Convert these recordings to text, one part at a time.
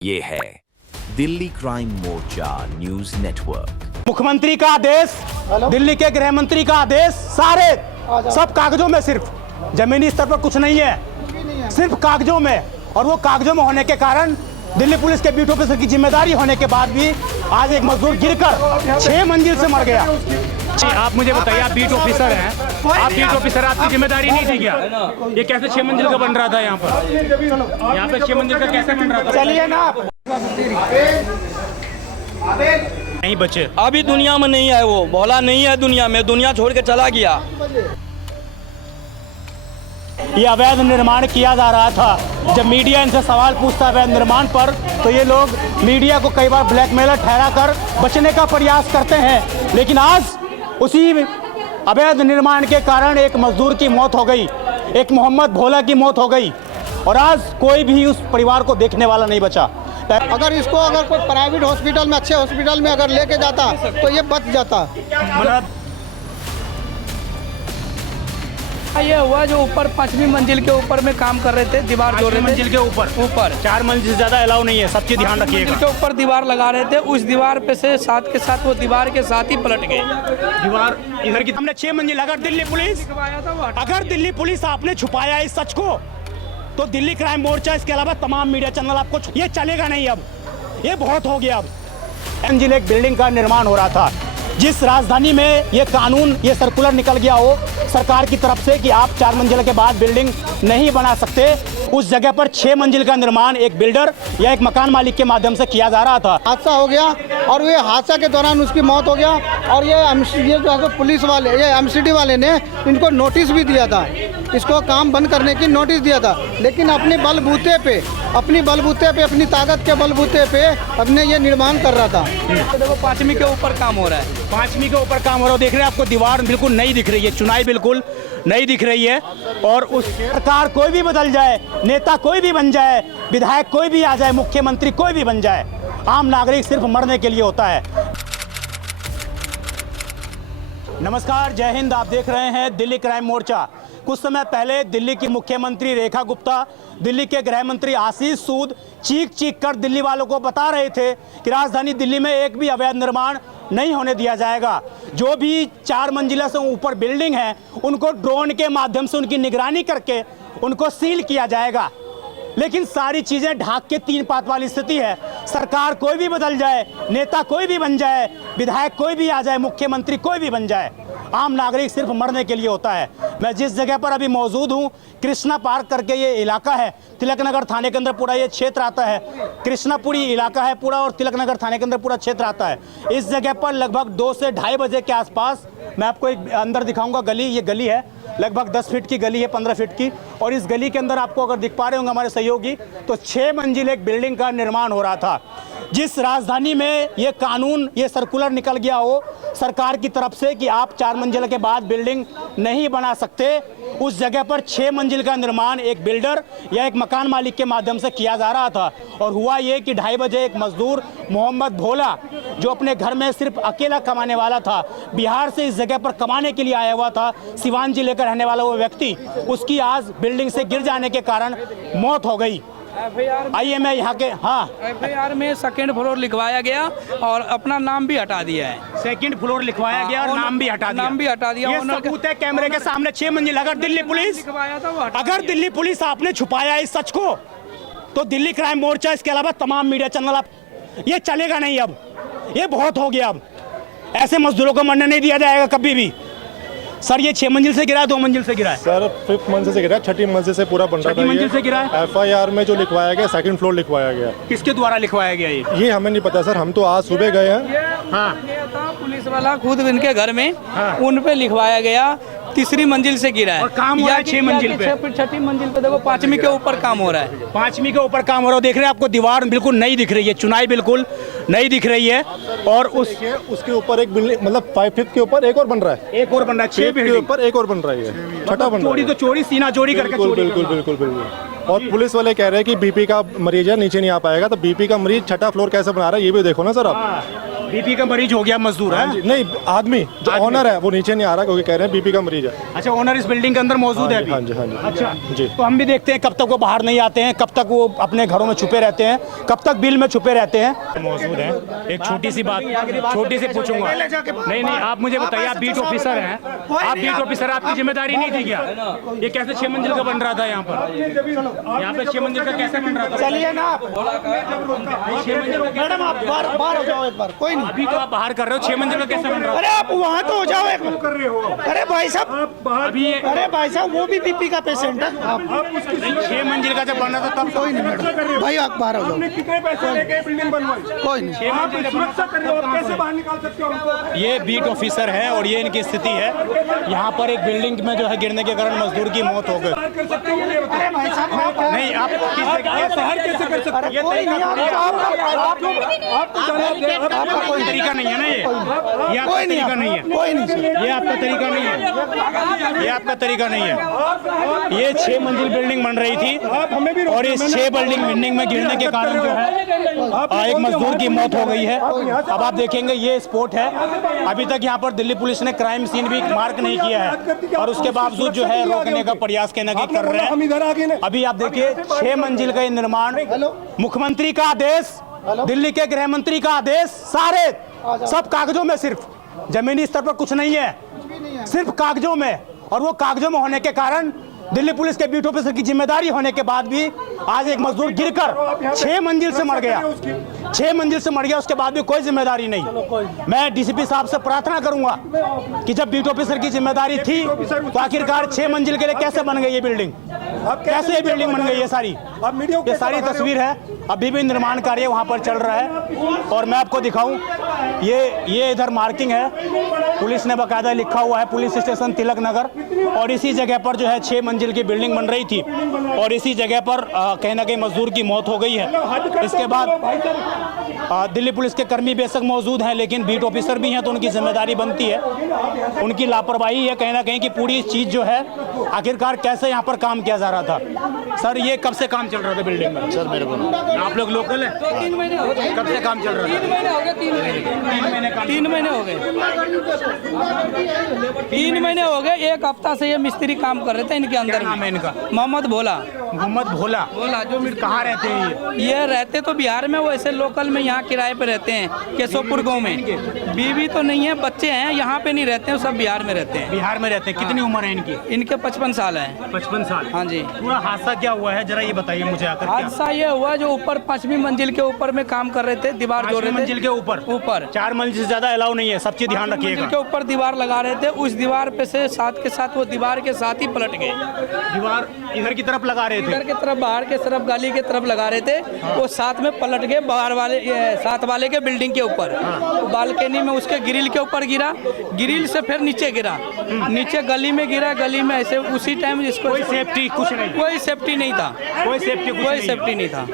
ये है दिल्ली क्राइम मोर्चा news network. मुख्यमंत्री का आदेश, दिल्ली के गृह मंत्री का आदेश, सारे सब कागजों में, सिर्फ जमीनी स्तर पर कुछ नहीं है, सिर्फ कागजों में। और वो कागजों में होने के कारण दिल्ली पुलिस के बीट ऑफिसर की जिम्मेदारी होने के बाद भी आज एक मजदूर गिरकर 6 मंजिल से मर गया। आप मुझे बताइए, आप बीट ऑफिसर हैं, आप बीट ऑफिसर, आपकी जिम्मेदारी नहीं थी क्या? ये कैसे 6 मंजिल का बन रहा था? यहाँ पे 6 मंजिल का कैसे बन रहा था? चलिए ना, नहीं बचे, अभी दुनिया में नहीं है, वो भोला नहीं है दुनिया में, दुनिया छोड़ के चला गया। ये अवैध निर्माण किया जा रहा था। जब मीडिया इनसे सवाल पूछता है अवैध निर्माण पर, तो ये लोग मीडिया को कई बार ब्लैकमेलर ठहराकर बचने का प्रयास करते हैं। लेकिन आज उसी अवैध निर्माण के कारण एक मजदूर की मौत हो गई, एक मोहम्मद भोला की मौत हो गई, और आज कोई भी उस परिवार को देखने वाला नहीं बचा। अगर इसको अगर कोई प्राइवेट हॉस्पिटल में, अच्छे हॉस्पिटल में अगर लेके जाता तो ये बच जाता। ये हुआ जो ऊपर 5वीं मंजिल के ऊपर में काम कर रहे थे, दीवार जोड़ रहे थे। मंजिल के ऊपर 4 मंजिल से ज्यादा अलाउ नहीं है, सब चीज ध्यान रखिएगा। के ऊपर दीवार लगा रहे थे, उस दीवार पे से साथ के साथ वो दीवार के साथ ही पलट गए। दीवार इधर की हमने 6 मंजिल, अगर दिल्ली पुलिस आपने छुपाया इस सच को, तो दिल्ली क्राइम मोर्चा इसके अलावा तमाम मीडिया चैनल आपको, ये चलेगा नहीं। अब ये बहुत हो गया। अब मंजिल एक बिल्डिंग का निर्माण हो रहा था, जिस राजधानी में ये कानून, ये सर्कुलर निकल गया हो सरकार की तरफ से कि आप 4 मंजिल के बाद बिल्डिंग नहीं बना सकते, उस जगह पर 6 मंजिल का निर्माण एक बिल्डर या एक मकान मालिक के माध्यम से किया जा रहा था। हादसा हो गया और ये हादसा के दौरान उसकी मौत हो गया। और ये जो है पुलिस वाले, ये एमसीडी वाले ने इनको नोटिस भी दिया था, इसको काम बंद करने की नोटिस दिया था। लेकिन अपने बलबूते पे, अपनी ताकत के बलबूते पे अपने ये निर्माण कर रहा था। तो देखो 5वीं के ऊपर काम हो रहा है, 5वीं के ऊपर काम हो रहा है। देख रहे हैं, आपको दीवार बिल्कुल नई दिख रही है, चुनाई बिल्कुल नई दिख रही है। और उस सरकार कोई भी बदल जाए, नेता कोई भी बन जाए, विधायक कोई भी आ जाए, मुख्यमंत्री कोई भी बन जाए, आम नागरिक सिर्फ मरने के लिए होता है। नमस्कार, जय हिंद। आप देख रहे हैं दिल्ली क्राइम मोर्चा। कुछ समय पहले दिल्ली की मुख्यमंत्री रेखा गुप्ता, दिल्ली के गृह मंत्री आशीष सूद चीख कर दिल्ली वालों को बता रहे थे कि राजधानी दिल्ली में एक भी अवैध निर्माण नहीं होने दिया जाएगा। जो भी 4 मंजिला से ऊपर बिल्डिंग है, उनको ड्रोन के माध्यम से उनकी निगरानी करके उनको सील किया जाएगा। लेकिन सारी चीजें ढाक के 3 पात वाली स्थिति है। सरकार कोई भी बदल जाए, नेता कोई भी बन जाए, विधायक कोई भी आ जाए, मुख्यमंत्री कोई भी बन जाए, आम नागरिक सिर्फ मरने के लिए होता है। मैं जिस जगह पर अभी मौजूद हूँ, कृष्णा पार्क करके ये इलाका है, तिलक नगर थाने के अंदर पूरा ये क्षेत्र आता है। कृष्णापुरी इलाका है पूरा, और तिलक नगर थाने के अंदर पूरा क्षेत्र आता है। इस जगह पर लगभग 2 से ढाई बजे के आसपास, मैं आपको एक अंदर दिखाऊंगा गली, ये गली है लगभग 10 फीट की गली है, 15 फीट की। और इस गली के अंदर आपको अगर दिख पा रहे होंगे हमारे सहयोगी, तो 6 मंजिल एक बिल्डिंग का निर्माण हो रहा था। जिस राजधानी में ये कानून, ये सर्कुलर निकल गया हो सरकार की तरफ से कि आप 4 मंजिल के बाद बिल्डिंग नहीं बना सकते, उस जगह पर 6 मंजिल का निर्माण एक बिल्डर या एक मकान मालिक के माध्यम से किया जा रहा था। और हुआ ये कि 2:30 बजे एक मजदूर मोहम्मद भोला, जो अपने घर में सिर्फ अकेला कमाने वाला था, बिहार से इस जगह पर कमाने के लिए आया हुआ था, सिवान जिले का रहने वाला वो व्यक्ति, उसकी आज बिल्डिंग से गिर जाने के कारण मौत हो गई। आइए मैं यहाँ के, हाँ, FIR में 2nd फ्लोर लिखवाया गया और अपना नाम भी हटा दिया है। 2nd फ्लोर लिखवाया गया और नाम भी हटा दिया। ये सबूत है कैमरे के सामने। 6 मंजिल, अगर दिल्ली पुलिस आपने छुपाया इस सच को, तो दिल्ली क्राइम मोर्चा इसके अलावा तमाम मीडिया चैनल आप, ये चलेगा नहीं। अब ये बहुत हो गया। अब ऐसे मजदूरों को मरने नहीं दिया जाएगा कभी भी। सर, ये 6 मंजिल से गिरा है, 2 मंजिल से गिरा है? सर 5th मंजिल से गिरा है, 6ठी मंजिल से पूरा बन रहा था। 6ठी मंजिल से गिरा है। FIR में जो लिखवाया गया 2nd फ्लोर लिखवाया गया। किसके द्वारा लिखवाया गया ये हमें नहीं पता सर, हम तो आज सुबह गए हैं। हाँ, पुलिस वाला खुद इनके घर में, उन पे लिखवाया गया 3री मंजिल से गिरा है। और काम हो रहा है 6 मंजिल पे। 6ठी मंजिल पे देखो 5वीं के ऊपर काम हो रहा है। 5वीं के ऊपर काम हो रहा है। देख रहे हैं, आपको दीवार बिल्कुल नई दिख रही है, चुनाई बिल्कुल नई दिख रही है। और उसके ऊपर एक बिल्डिंग, मतलब 5th के ऊपर एक और बन रहा है, एक और बन रहा है, 6 के ऊपर एक और बन रही है, 6ठा बन रहा है। चोरी तो चोरी, सीना चोरी करके चोरी। बिल्कुल। और पुलिस वाले कह रहे हैं कि BP का मरीज है, नीचे नहीं आ पाएगा। तो BP का मरीज 6ठा फ्लोर कैसे बना रहा है, ये भी देखो ना सर आप। बीपी का मरीज हो गया मजदूर है। नहीं, आदमी जो ऑनर है वो नीचे नहीं आ रहा क्योंकि कह रहे हैं बीपी का मरीज है। अच्छा, ओनर इस बिल्डिंग के अंदर मौजूद है अभी? हाँ जी, हाँ जी। अच्छा जी। तो हम भी देखते हैं कब तक वो बाहर नहीं आते हैं, कब तक वो अपने घरों में छुपे रहते हैं, कब तक बिल में छुपे रहते हैं। मौजूद है। एक छोटी सी बात छोटी सी पूछूंगा। नहीं नहीं, आप मुझे बताइए, आप बीट ऑफिसर हैं, आप बीट ऑफिसर, आपकी जिम्मेदारी नहीं थी क्या? ये कैसे 6 मंजिल का बन रहा था यहाँ पर? यहाँ पे 6 मंजिल का कैसे बन रहा था? चलिए ना आप, 6 मंजिल का मैडम आप बाहर हो जाओ एक बार, कोई नहीं। अभी तो आप बाहर कर रहे हो, 6 मंजिल का कैसे बन रहा अरे आप वहाँ तो हो जाओ एक बार। कर रहे हो अरे भाई साहब, अभी ये अरे भाई साहब वो भी बीपी का पेशेंट है। आप 6 मंजिल का जब बन रहा था तब कोई नहीं मैडम, भाई आप बाहर हो जाओ, कितने पैसे लेके बिल्डिंग बनवाई? कोई नहीं। 6 मंजिल का सुरक्षा कर रहे हो, आप कैसे बाहर निकाल सकते हो हमको? ये बीट ऑफिसर है और ये इनकी स्थिति है। यहाँ पर एक बिल्डिंग में जो है गिरने के कारण मजदूर की मौत हो गई। कर सकते हो ये बताओ। अरे भाई साहब नहीं, आप किस जगह बाहर कैसे कर सकते हो? ये तरीका आपका कोई तरीका नहीं है ना, ये आपका कोई नहीं, तरीका नहीं है, कोई नहीं सर। ये आपका तरीका नहीं है, ये आपका तरीका नहीं है। ये 6 मंजिल बिल्डिंग बन रही थी और इस 6 बिल्डिंग में गिरने के कारण जो है एक मजदूर की मौत हो गई है। अब आप देखेंगे ये स्पॉट है। अभी तक यहाँ पर दिल्ली पुलिस ने क्राइम सीन भी मार्क नहीं किया है और उसके बावजूद जो है रोकने का प्रयास कहना कि कर रहे हम हैं। इधर आ गए ना। अभी आप देखिए 6 मंजिल का ये निर्माण, मुख्यमंत्री का आदेश, दिल्ली के गृह मंत्री का आदेश, सारे सब कागजों में, सिर्फ जमीनी स्तर पर कुछ नहीं है, सिर्फ कागजों में। और वो कागजों में होने के कारण दिल्ली पुलिस के बीट ऑफिसर की जिम्मेदारी होने के बाद भी आज एक मजदूर गिरकर 6 मंजिल से मर गया, 6 मंजिल से मर गया, उसके बाद भी कोई जिम्मेदारी नहीं। मैं डीसीपी साहब से प्रार्थना करूंगा कि जब बीट ऑफिसर की जिम्मेदारी थी तो आखिरकार 6 मंजिल के लिए कैसे बन गई ये बिल्डिंग, कैसे ये बिल्डिंग बन गई? ये सारी तस्वीर है, अभी भी निर्माण कार्य वहां पर चल रहा है। और मैं आपको दिखाऊं, ये इधर मार्किंग है, पुलिस ने बाकायदा लिखा हुआ है पुलिस स्टेशन तिलक नगर, और इसी जगह पर जो है 6 मंजिल की बिल्डिंग बन रही थी और इसी जगह पर कहीं ना कहीं मजदूर की मौत हो गई है। इसके बाद दिल्ली पुलिस के कर्मी बेशक मौजूद हैं, लेकिन बीट ऑफिसर भी हैं तो उनकी जिम्मेदारी बनती है, उनकी लापरवाही है कहीं ना कहीं कि पूरी चीज जो है आखिरकार कैसे यहाँ पर काम किया जा रहा था। सर ये कब से काम चल रहा था बिल्डिंग में? सर मेरे को आप लोग लोकल है? 3 महीने हो गए। कब से काम चल रहा था? 3 महीने हो गए। 3 महीने हो गए। 3 महीने हो गए। एक हफ्ता से ये मिस्त्री काम कर रहे थे इनके अंदर। नाम है इनका? मोहम्मद भोला। मोहम्मद भोला। जो कहाँ रहते हैं ये रहते तो बिहार में, वो ऐसे लोकल में यहाँ किराए पे रहते हैं केशवपुर गांव में। बीवी तो नहीं है, बच्चे हैं, यहाँ पे नहीं रहते हैं, सब बिहार में रहते हैं। बिहार में रहते हैं। कितनी उम्र है इनकी? इनके 55 साल है। 55 साल। हाँ जी। पूरा हादसा क्या हुआ है जरा ये बताइए मुझे आकर। हादसा ये हुआ जो ऊपर 5वीं मंजिल के ऊपर में काम कर रहे थे, दीवार जोड़ रहे थे। मंजिल के ऊपर? ऊपर 4 मंजिल से ज्यादा अलाउ नहीं है, सब चीज ध्यान मंजिल रखिएगा। के ऊपर दीवार लगा रहे थे, उस दीवार पे से साथ के साथ वो दीवार के साथ ही पलट गए। दीवार इधर की तरफ लगा रहे थे? इधर की तरफ, बाहर के तरफ, गली के तरफ लगा रहे थे, वो साथ में पलट गए बाहर वाले, साथ वाले के बिल्डिंग के ऊपर। बालकनी में उसके ग्रिल के ऊपर गिरा, ग्रिल से फिर नीचे गिरा, नीचे गली में गिरा, गली में ऐसे उसी टाइम जिसको कोई सेफ्टी कुछ नहीं? कोई सेफ्टी नहीं था, कोई सेफ्टी नहीं था।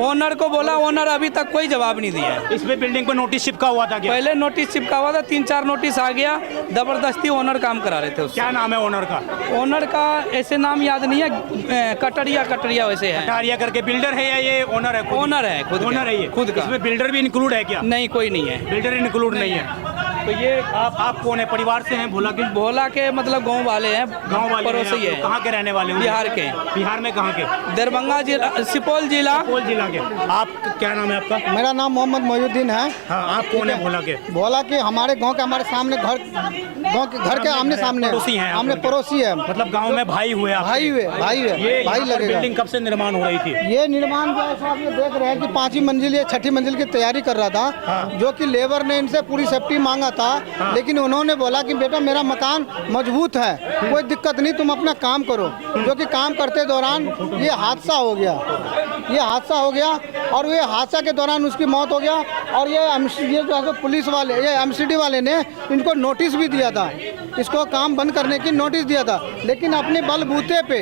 ओनर को बोला, ओनर अभी तक कोई जवाब नहीं दिया है। इसमें बिल्डिंग पर नोटिस चिपका हुआ था क्या? पहले नोटिस चिपका हुआ था, 3-4 नोटिस आ गया, जबरदस्ती ओनर काम करा रहे थे उससे। क्या नाम है ओनर का? ओनर का ऐसे नाम याद नहीं है, कटरिया वैसे है। कटारिया करके बिल्डर है या ये ओनर है? ओनर है खुद, ओनर है ये खुद का। इसमें बिल्डर भी इंक्लूड है क्या? नहीं, कोई नहीं है, बिल्डर इंक्लूड नहीं है। तो ये आप कौन है? परिवार से हैं? भोला के मतलब गांव वाले हैं, गांव वाले पड़ोसी हैं। है। कहाँ के रहने वाले हैं? बिहार के। बिहार में कहाँ के? दरभंगा जिला, सुपौल जिला के। आप क्या नाम है आपका? मेरा नाम मोहम्मद मोहिउद्दीन है। हाँ, आप कौन है भोला के? भोला के हमारे गांव के, हमारे सामने घर के आमने सामने पड़ोसी हैं? आमने पड़ोसी है, मतलब गांव में भाई हुए आपके? भाई लगेगा। बिल्डिंग कब से निर्माण हो रही थी? ये निर्माण जो है सो आप ये देख रहे हैं कि 5वीं मंजिल या 6ठी मंजिल की तैयारी कर रहा था, जो कि लेबर ने इनसे पूरी सेफ्टी मांगा था, लेकिन उन्होंने बोला कि बेटा मेरा मकान मजबूत है, कोई दिक्कत नहीं, तुम अपना काम करो। जो कि काम करते दौरान ये हादसा हो गया, और ये हादसा के दौरान उसकी मौत हो गया। और ये जो है पुलिस वाले, ये एमसीडी वाले ने इनको नोटिस भी दिया था, इसको काम बंद करने की नोटिस दिया था, लेकिन अपने बलबूते पे,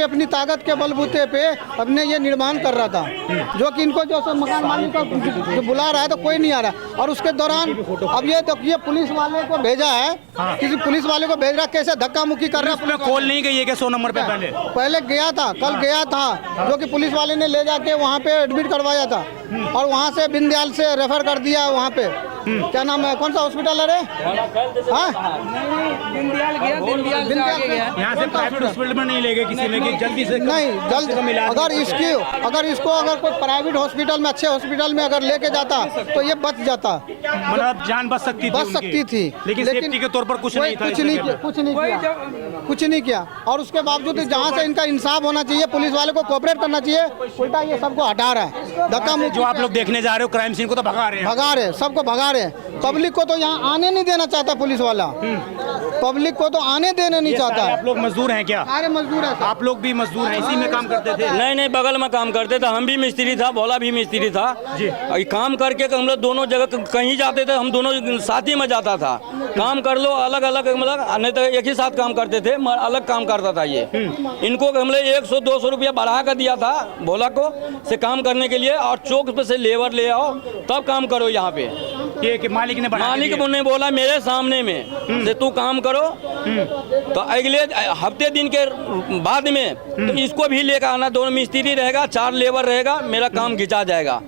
अपनी ताकत के बलबूते पे अपने ये निर्माण कर रहा था, जो कि इनको जो मकान मालिक को बुला रहा है तो कोई नहीं आ रहा। और उसके दौरान अब ये पुलिस वाले को भेजा है, किसी पुलिस वाले को भेज रहा, कैसे धक्का मुक्की कर रहा है। कॉल नहीं गई है क्या 100 नंबर पे? पहले गया था, कल गया था, जो कि पुलिस वाले ने ले जाके वहाँ पे एडमिट करवाया था और वहाँ से दीनदयाल से रेफर कर दिया वहाँ पे। क्या नाम है, कौन सा हॉस्पिटल है रे? हाँ, दीनदयाल गया, दीनदयाल से आगे गया। यहाँ से प्राइवेट हॉस्पिटल में नहीं ले गए किसी ने कि जल्दी से नहीं जल्द अगर इसको कोई प्राइवेट हॉस्पिटल में, अच्छे हॉस्पिटल में अगर लेके जाता तो ये बच जाता, मतलब जान बच सकती थी, लेकिन सेफ्टी के तौर पर कुछ नहीं था। कुछ नहीं किया। और उसके बावजूद जहाँ से इनका इंसाफ होना चाहिए, पुलिस वाले को कोऑपरेट करना चाहिए, उल्टा ये सबको हटा रहा है। धक्का मुक्की जो आप लोग देखने जा रहे हो क्राइम सीन को तो भगा रहे हैं, सबको भगा रहे हैं। पब्लिक को तो यहाँ आने नहीं देना चाहता पुलिस वाला, पब्लिक को तो आने देना नहीं चाहता। आप लोग मजदूर हैं क्या? सारे मजदूर हैं। आप लोग भी मजदूर हैं, इसी में काम करते थे? नहीं, बगल में काम करते थे। हम भी मिस्त्री था, भोला भी मिस्त्री था जी। काम करके हम लोग दोनों जगह कहीं जाते थे, हम दोनों साथ ही में जाता था। काम कर लो अलग अलग, मतलब नहीं तो एक ही साथ काम करते थे, अलग काम करता था ये। इनको हम लोग 100-200 रुपया बढ़ा कर दिया था भोला को से काम करने के लिए, और चौक पे से लेबर ले आओ तब काम करो यहाँ पे। ये कि मालिक ने बोला मेरे सामने में से तू काम करो, तो अगले हफ्ते दिन के बाद में तो इसको भी लेकर आना, दोनों मिस्त्री रहेगा, 4 लेबर रहेगा, मेरा काम खिंचा जाएगा।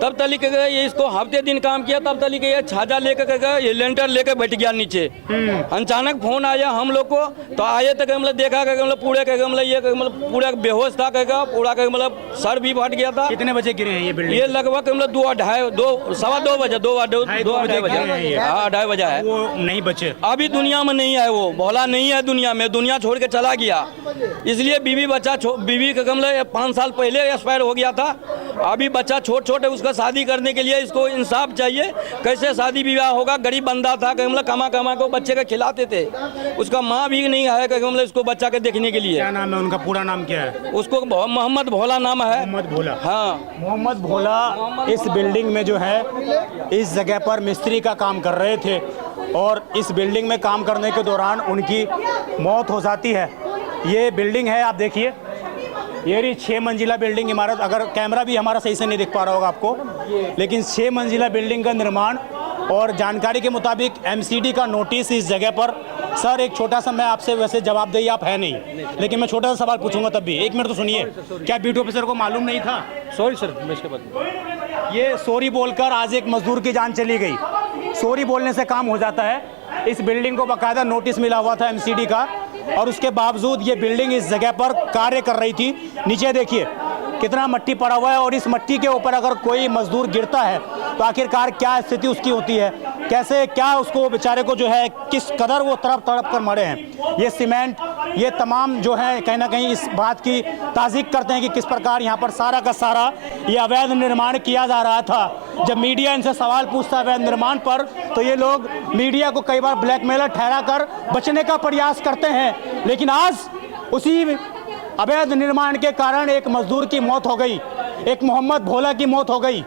तब तली के ये इसको हफ्ते दिन काम किया, तब तली के ये छाजा लेकर ये लेंटर लेकर बैठ गया नीचे। अचानक फोन आया हम लोग को, तो आए तक मतलब देखा मतलब पूरे मतलब ये मतलब पूरा बेहोश था, पूरा मतलब सर भी फट गया था। कितने बजे गिरे हैं ये बिल्डिंग? ये लगभग मतलब 2:30 बजे, 2:30 बजे, हाँ 2:30 बजे है। वो नहीं बचे अभी दुनिया में नहीं है, वो भोला नहीं है दुनिया में, दुनिया छोड़ के चला गया। इसलिए बीवी का मतलब 5 साल पहले एक्सपायर हो गया था। अभी बच्चा छोट है, उसका शादी करने के लिए इसको इंसाफ चाहिए। कैसे शादी विवाह होगा? गरीब बंदा था, मतलब कमा को बच्चे को खिलाते थे, उसका माँ भी नहीं है मतलब इसको बच्चा के देखने के लिए। क्या नाम है उनका? पूरा नाम क्या है? उसको मोहम्मद भोला नाम है। मोहम्मद भोला, हाँ मोहम्मद भोला इस बिल्डिंग में जो है, इस जगह पर मिस्त्री का काम कर रहे थे और इस बिल्डिंग में काम करने के दौरान उनकी मौत हो जाती है। ये बिल्डिंग है, आप देखिए, ये रही 6 मंजिला बिल्डिंग इमारत। अगर कैमरा भी हमारा सही से नहीं दिख पा रहा होगा आपको, लेकिन 6 मंजिला बिल्डिंग का निर्माण, और जानकारी के मुताबिक एमसीडी का नोटिस इस जगह पर। सर एक छोटा सा, मैं आपसे वैसे जवाब दे, आप है नहीं, लेकिन मैं छोटा सा सवाल पूछूंगा तब भी, 1 मिनट तो सुनिए। क्या बीट ऑफिसर को मालूम नहीं था? सॉरी सर, मैं इसके बाद ये सॉरी बोलकर आज एक मजदूर की जान चली गई। सॉरी बोलने से काम हो जाता है। इस बिल्डिंग को बाकायदा नोटिस मिला हुआ था एमसीडी का, और उसके बावजूद ये बिल्डिंग इस जगह पर कार्य कर रही थी। नीचे देखिए कितना मट्टी पड़ा हुआ है, और इस मट्टी के ऊपर अगर कोई मजदूर गिरता है तो आखिरकार क्या स्थिति उसकी होती है, कैसे क्या उसको बेचारे को जो है किस कदर वो तड़प कर मरे हैं। ये सीमेंट, ये तमाम जो है कहीं ना कहीं इस बात की ताज़ीक करते हैं कि किस प्रकार यहाँ पर सारा का सारा ये अवैध निर्माण किया जा रहा था। जब मीडिया इनसे सवाल पूछता है अवैध निर्माण पर, तो ये लोग मीडिया को कई बार ब्लैकमेलर ठहरा कर बचने का प्रयास करते हैं। लेकिन आज उसी अवैध निर्माण के कारण एक मजदूर की मौत हो गई, एक मोहम्मद भोला की मौत हो गई,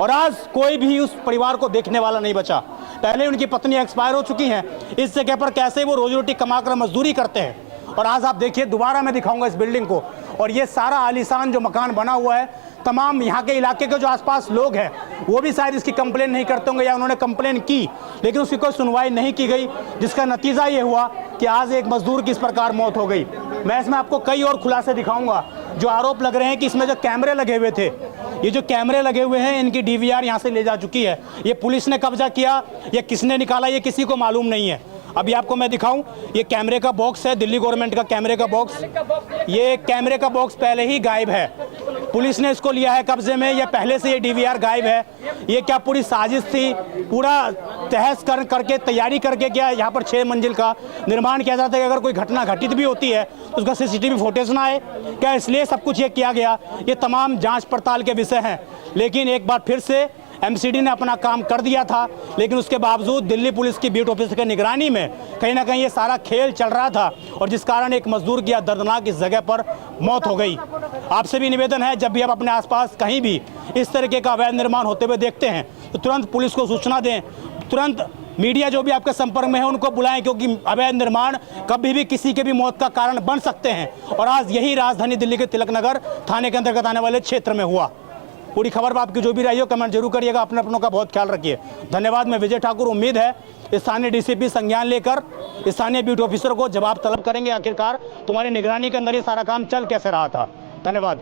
और आज कोई भी उस परिवार को देखने वाला नहीं बचा। पहले उनकी पत्नी एक्सपायर हो चुकी हैं, इस जगह पर कैसे वो रोजी रोटी कमाकर मजदूरी करते हैं। और आज आप देखिए, दोबारा मैं दिखाऊंगा इस बिल्डिंग को, और ये सारा आलीशान जो मकान बना हुआ है, तमाम यहाँ के इलाके के जो आसपास लोग हैं वो भी शायद इसकी कंप्लेन नहीं करते होंगे, या उन्होंने कंप्लेन की लेकिन उसकी कोई सुनवाई नहीं की गई, जिसका नतीजा ये हुआ कि आज एक मजदूर की इस प्रकार मौत हो गई। मैं इसमें आपको कई और खुलासे दिखाऊंगा। जो आरोप लग रहे हैं कि इसमें जो कैमरे लगे हुए थे, ये जो कैमरे लगे हुए हैं, इनकी डीवीआर यहाँ से ले जा चुकी है। ये पुलिस ने कब्जा किया या किसने निकाला, ये किसी को मालूम नहीं है। अभी आपको मैं दिखाऊं, ये कैमरे का बॉक्स है, दिल्ली गवर्नमेंट का कैमरे का बॉक्स। ये कैमरे का बॉक्स पहले ही गायब है, पुलिस ने इसको लिया है कब्जे में, या पहले से ये डीवीआर गायब है। ये क्या पूरी साजिश थी, पूरा तहस करके तैयारी करके क्या यहाँ पर 6 मंजिल का निर्माण किया जाता है कि अगर कोई घटना घटित भी होती है तो उसका सीसीटीवी फुटेज ना आए क्या, इसलिए सब कुछ ये किया गया? ये तमाम जांच पड़ताल के विषय हैं। लेकिन एक बार फिर से एमसीडी ने अपना काम कर दिया था, लेकिन उसके बावजूद दिल्ली पुलिस की बीट ऑफिसर की निगरानी में कहीं ना कहीं ये सारा खेल चल रहा था, और जिस कारण एक मजदूर की दर्दनाक इस जगह पर मौत हो गई। आपसे भी निवेदन है, जब भी आप अपने आसपास कहीं भी इस तरीके का अवैध निर्माण होते हुए देखते हैं तो तुरंत पुलिस को सूचना दें, तुरंत मीडिया जो भी आपके संपर्क में है उनको बुलाएं, क्योंकि अवैध निर्माण कभी भी किसी के भी मौत का कारण बन सकते हैं। और आज यही राजधानी दिल्ली के तिलक नगर थाने के अंतर्गत आने वाले क्षेत्र में हुआ। पूरी खबर आपकी जो भी रही हो कमेंट जरूर करिएगा। अपनों का बहुत ख्याल रखिए। धन्यवाद। मैं विजय ठाकुर। उम्मीद है स्थानीय डीसीपी संज्ञान लेकर स्थानीय बीट ऑफिसर को जवाब तलब करेंगे, आखिरकार तुम्हारी निगरानी के अंदर ये सारा काम चल कैसे रहा था। धन्यवाद।